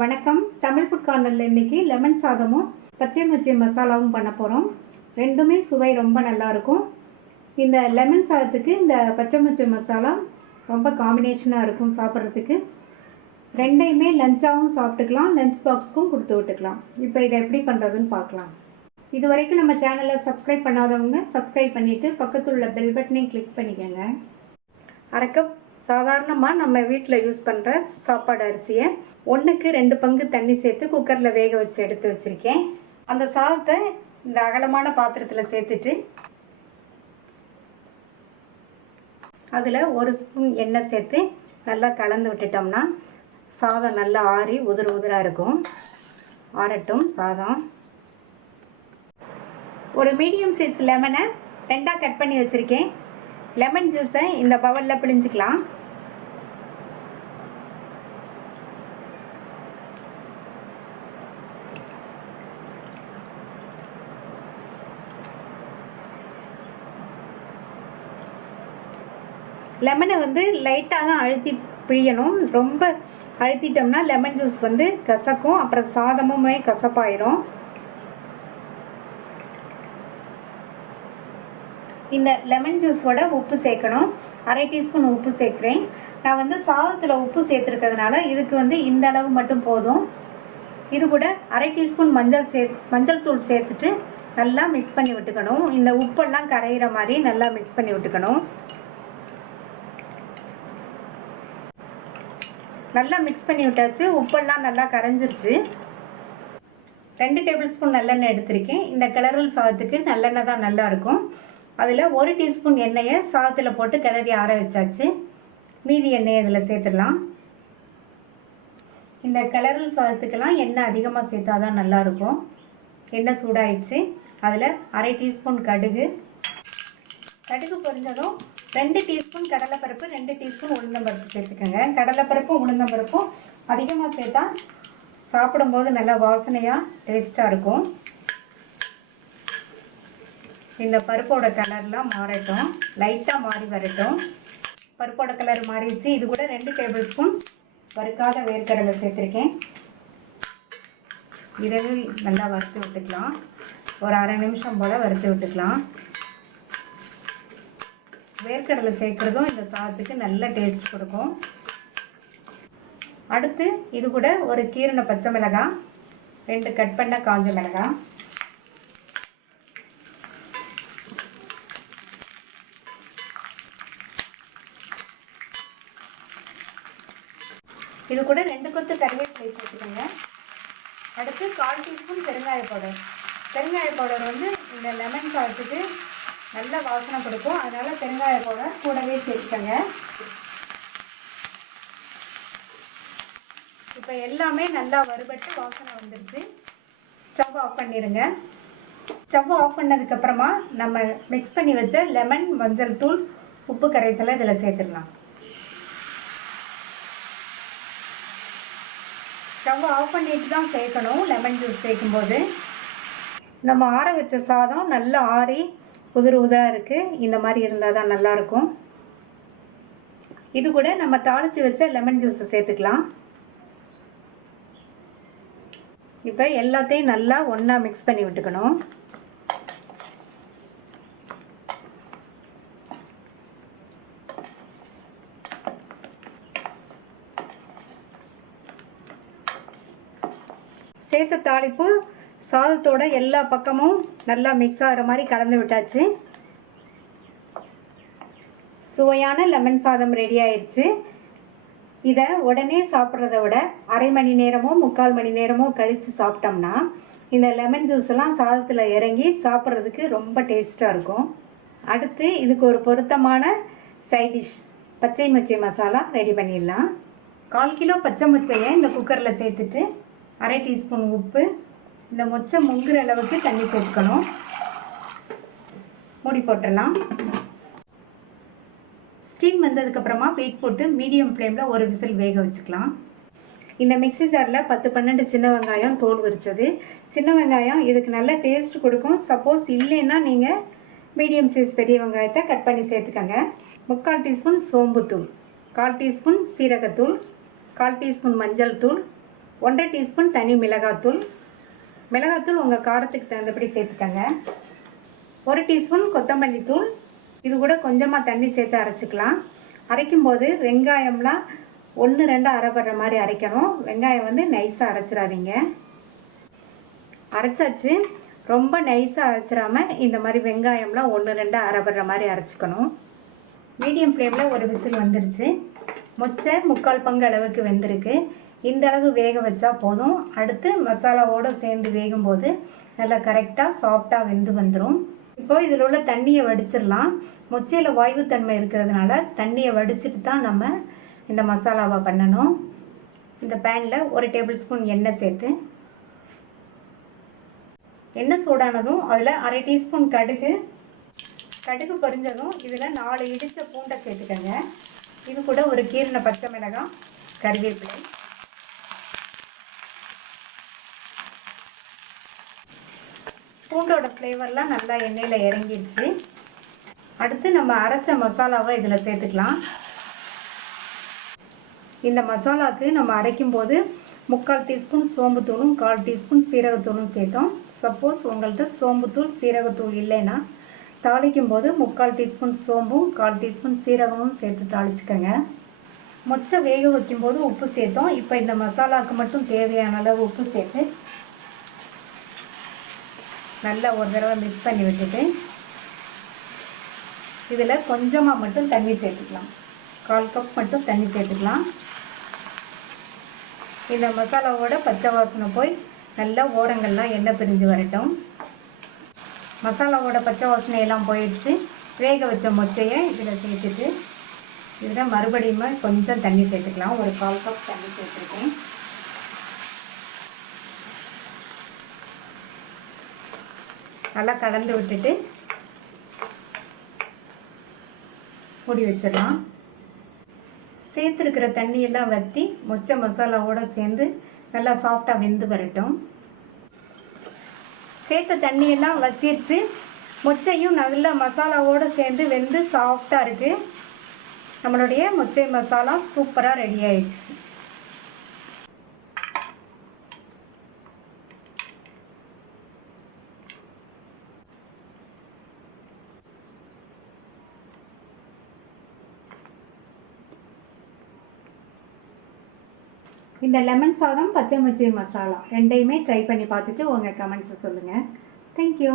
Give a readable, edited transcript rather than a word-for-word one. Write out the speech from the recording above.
வணக்கம். தமிழ் ஃபுட் கார்னரில் இன்றைக்கி லெமன் சாதமும் பச்சை மொச்சை மசாலாவும் பண்ண போகிறோம். ரெண்டுமே சுவை ரொம்ப நல்லாயிருக்கும். இந்த லெமன் சாதத்துக்கு இந்த பச்சை மொச்சை மசாலா ரொம்ப காம்பினேஷனாக இருக்கும் சாப்பிட்றதுக்கு. ரெண்டையுமே லஞ்சாகவும் சாப்பிட்டுக்கலாம், லஞ்ச் பாக்ஸுக்கும் கொடுத்து விட்டுக்கலாம். இப்போ இதை எப்படி பண்ணுறதுன்னு பார்க்கலாம். இது வரைக்கும் நம்ம சேனலை சப்ஸ்கிரைப் பண்ணாதவங்க சப்ஸ்கிரைப் பண்ணிவிட்டு பக்கத்தில் உள்ள பெல் பட்டனையும் கிளிக் பண்ணிக்கோங்க. அரை கப் சாதாரணமாக நம்ம வீட்டில் யூஸ் பண்ணுற சாப்பாடு அரிசியை 1க்கு 2 பங்கு தண்ணி சேர்த்து குக்கரில் வேக வச்சு எடுத்து வச்சுருக்கேன். அந்த சாதத்தை இந்த அகலமான பாத்திரத்தில் சேர்த்துட்டு அதில் 1 ஸ்பூன் எண்ணெய் சேர்த்து நல்லா கலந்து விட்டுட்டோம்னா சாதம் நல்லா ஆறி உதிராக இருக்கும். ஆறட்டும் சாதம். ஒரு மீடியம் சைஸ் லெமனை 2ஆக கட் பண்ணி வச்சுருக்கேன். லெமன் ஜூஸை இந்த பவுலில் பிழிஞ்சிக்கலாம். லெமனை லைட்டாக தான் அழுத்தி பிழியணும். ரொம்ப அழுத்திட்டோம்னா லெமன் ஜூஸ் கசக்கும், அப்புறம் சாதமுமே கசப்பாயிரும். இந்த லெமன் ஜூஸோட உப்பு சேர்க்கணும். அரை டீஸ்பூன் உப்பு சேர்க்குறேன். நான் சாதத்தில் உப்பு சேர்த்துருக்கிறதுனால இதுக்கு இந்த அளவு மட்டும் போதும். இது கூட அரை டீஸ்பூன் மஞ்சள் தூள் சேர்த்துட்டு நல்லா மிக்ஸ் பண்ணி விட்டுக்கணும். இந்த உப்பெல்லாம் கரையிற மாதிரி நல்லா மிக்ஸ் பண்ணி விட்டுக்கணும். நல்லா மிக்ஸ் பண்ணி விட்டாச்சு. உப்பெல்லாம் நல்லா கரைஞ்சிருச்சு. 2 டேபிள் ஸ்பூன் நல்லெண்ணெய் எடுத்திருக்கேன். இந்த கிளறல் சாதத்துக்கு நல்லெண்ணெய் தான் நல்லா இருக்கும். அதில் 1 டீஸ்பூன் எண்ணெயை சாதத்தில் போட்டு கிளறி ஆற வச்சாச்சு. மீதி எண்ணெயை இதில் சேர்த்துடலாம். இந்த கிளறல் சாதத்துக்கெல்லாம் எண்ணெய் அதிகமாக சேர்த்தா தான் நல்லாயிருக்கும். எண்ணெய் சூடாயிடுச்சு. அதில் அரை டீஸ்பூன் கடுகு பொரிஞ்சதும் 2 டீஸ்பூன் கடலைப்பருப்பு, 2 டீஸ்பூன் உளுந்தம்பருப்பு சேர்த்துக்கோங்க. கடலைப்பருப்பும் உளுந்தம்பருப்பும் அதிகமாக சேர்த்தா சாப்பிடும்போது நல்லா வாசனையாக டேஸ்ட்டாக இருக்கும். இந்த பருப்போட கலர்லாம் மாறட்டும், லைட்டாக மாறி வரட்டும். பருப்போட கலர் மாறிடுச்சு. இது கூட 2 டேபிள் ஸ்பூன் வறுக்காத வேர்க்கடலை சேர்த்துருக்கேன். இதையும் நல்லா வறுத்து விட்டுக்கலாம். ஒரு அரை நிமிஷம் போல் வறுத்து விட்டுக்கலாம். வேர்க்கடலை சேர்க்குறதும் இந்த சாதத்துக்கு நல்ல டேஸ்ட் கொடுக்கும். அடுத்து இது கூட ஒரு கீரண பச்சை மிளகாய், 2 கட் பண்ண காஞ்ச மிளகாய், இது கூட 2 கொத்து கறிவேப்பிலை சேர்த்துக்கோங்க. அடுத்து 1/4 டீஸ்பூன் பெருங்காய பவுடர். பெருங்காய பவுடர் இந்த லெமன் சாதத்துக்கு நல்ல வாசனை கொடுக்கும். அதனால் பெருங்காய பவுடர் கூடவே சேர்த்துக்கங்க. இப்போ எல்லாமே நல்லா வறுபட்டு வாசனை வந்துடுச்சு. ஸ்டவ் ஆஃப் பண்ணிடுங்க. ஸ்டவ் ஆஃப் பண்ணதுக்கப்புறமா நம்ம மிக்ஸ் பண்ணி வச்ச லெமன், மஞ்சள் தூள், உப்பு கரைசலை இதில் சேர்த்துடலாம். ஸ்டவ் ஆஃப் பண்ணிட்டு தான் சேர்க்கணும். லெமன் ஜூஸ் சேர்க்கும்போது நம்ம ஆற வச்ச சாதம் நல்லா ஆறி உதிராக இருக்குது. இந்த மாதிரி இருந்தால் தான் நல்லாயிருக்கும். இது கூட நம்ம தாளித்து வச்ச லெமன் ஜூஸை சேர்த்துக்கலாம். இப்போ எல்லாத்தையும் நல்லா ஒன்றா மிக்ஸ் பண்ணி விட்டுக்கணும். சேர்த்த தாளிப்பு சாதத்தோட எல்லா பக்கமும் நல்லா மிக்ஸ் ஆகிற மாதிரி கலந்து விட்டாச்சு. சுவையான லெமன் சாதம் ரெடி ஆயிடுச்சு. இதை உடனே சாப்பிட்றத விட அரை மணி நேரமோ 3/4 மணி நேரமோ கழித்து சாப்பிட்டோம்னா இந்த லெமன் ஜூஸ் எல்லாம் சாதத்தில் இறங்கி சாப்பிட்றதுக்கு ரொம்ப டேஸ்ட்டாக இருக்கும். அடுத்து இதுக்கு ஒரு பொருத்தமான சைட் டிஷ் பச்சை மொச்சை மசாலா ரெடி பண்ணிடலாம். 1/4 கிலோ பச்சை மொச்சையை இந்த குக்கரில் சேர்த்துட்டு அரை டீஸ்பூன் உப்பு, இந்த மொச்சை முங்குற அளவுக்கு தண்ணி சேர்த்துக்கணும். மூடி போட்டுடலாம். ஸ்டீம் வந்ததுக்கப்புறமா வெயிட் போட்டு மீடியம் ஃப்ளேமில் ஒரு விசில் வேக வச்சுக்கலாம். இந்த மிக்ஸி ஜாரில் 10-12 சின்ன வெங்காயம் தோல் உரிச்சது. சின்ன வெங்காயம் இதுக்கு நல்ல டேஸ்ட் கொடுக்கும். சப்போஸ் இல்லைன்னா நீங்கள் மீடியம் சைஸ் பெரிய வெங்காயத்தை கட் பண்ணி சேர்த்துக்கங்க. 3/4 டீஸ்பூன் சோம்புத்தூள், 1/4 டீஸ்பூன் சீரகத்தூள், 1/4 டீஸ்பூன் மஞ்சள் தூள், 1.5 டீஸ்பூன் தனி மிளகாத்தூள். மிளகாத்தூள் உங்கள் காரத்துக்கு தகுந்தபடி சேர்த்துக்கங்க. 1 டீஸ்பூன் கொத்தமல்லி தூள். இது கூட கொஞ்சமாக தண்ணி சேர்த்து அரைச்சிக்கலாம். அரைக்கும்போது வெங்காயம்லாம் 1-2 அரைப்படுற மாதிரி அரைக்கணும். வெங்காயம் வந்து நைஸாக அரைச்சிடாதீங்க. அரைச்சாச்சு. ரொம்ப நைஸாக அரைச்சிடாமல் இந்த மாதிரி வெங்காயம்லாம் 1-2 அரைப்படுற மாதிரி அரைச்சிக்கணும். மீடியம் ஃப்ளேமில் ஒரு விசில் வந்துருச்சு. மொச்சை 3/4 பங்கு அளவுக்கு வெந்திருக்கு. இந்த அளவு வேக வச்சா போதும். அடுத்து மசாலாவோடு சேர்ந்து வேகும்போது நல்லா கரெக்டாக சாஃப்டாக வெந்து வந்துடும். இப்போ இதில் உள்ள தண்ணியை வடிச்சிடலாம். மொச்சையில் வாயுத்தன்மை இருக்கிறதுனால தண்ணியை வடிச்சிட்டு தான் நம்ம இந்த மசாலாவை பண்ணணும். இந்த பேனில் 1 டேபிள் ஸ்பூன் எண்ணெய் சேர்த்து, எண்ணெய் சூடானதும் அதில் 1/2 டீஸ்பூன் கடுகு பொரிஞ்சதும் இதில் 4 இடித்த பூண்டை சேர்த்துக்கங்க. இது கூட ஒரு கீறின பச்சை மிளகாய், கறிவேப்பிலை. பூண்டோட ஃப்ளேவர்லாம் நல்லா எண்ணெயில் இறங்கிடுச்சு. அடுத்து நம்ம அரைச்ச மசாலாவை இதில் சேர்த்துக்கலாம். இந்த மசாலாவுக்கு நம்ம அரைக்கும்போது 3/4 டீஸ்பூன் சோம்புத்தூளும் 1/4 டீஸ்பூன் சீரகத்தூளும் சேர்த்தோம். சப்போஸ் உங்கள்கிட்ட சோம்புத்தூள் சீரகத்தூள் இல்லைன்னா தாளிக்கும் போது 3/4 டீஸ்பூன் சோம்பும் 1/4 டீஸ்பூன் சீரகமும் சேர்த்து தாளிச்சுக்கோங்க. மொச்சை வேக வைக்கும்போது உப்பு சேர்த்தோம். இப்போ இந்த மசாலாவுக்கு மட்டும் தேவையான அளவு உப்பு சேர்த்து நல்லா ஒரு தடவை மிக்ஸ் பண்ணி விட்டுட்டு இதில் கொஞ்சமாக மட்டும் தண்ணி சேர்த்துக்கலாம். 1/4 கப் மட்டும் தண்ணி சேர்த்துக்கலாம். இந்த மசாலாவோட பச்சை வாசனை போய் நல்லா ஓரங்கள்லாம் எண்ணெய் பிரிஞ்சு வரட்டும். மசாலாவோட பச்சை வாசனையெல்லாம் போயிடுச்சு. வேக வச்ச மொச்சையை இதில் சேர்த்துட்டு இதில் மறுபடியும் கொஞ்சம் தண்ணி சேர்த்துக்கலாம். ஒரு 1/4 கப் தண்ணி சேர்த்துருக்கேன். நல்லா கலந்து விட்டுட்டு மூடி வச்சிடலாம். சேர்த்துருக்கிற தண்ணியெல்லாம் வற்றி மொச்சை மசாலாவோடு சேர்ந்து நல்லா சாஃப்டாக வெந்து வரட்டும். சேர்த்த தண்ணியெல்லாம் வற்றிடுச்சு. மொச்சையும் நல்லா மசாலாவோடு சேர்ந்து வெந்து சாஃப்டாக இருக்குது. நம்மளுடைய மொச்சை மசாலா சூப்பராக ரெடி ஆயிடுச்சு. இந்த லெமன் சாதம், பச்சை மொச்சை மசாலா ரெண்டையுமே ட்ரை பண்ணி பார்த்துட்டு உங்கள் கமெண்ட்ஸை சொல்லுங்கள். தேங்க்யூ.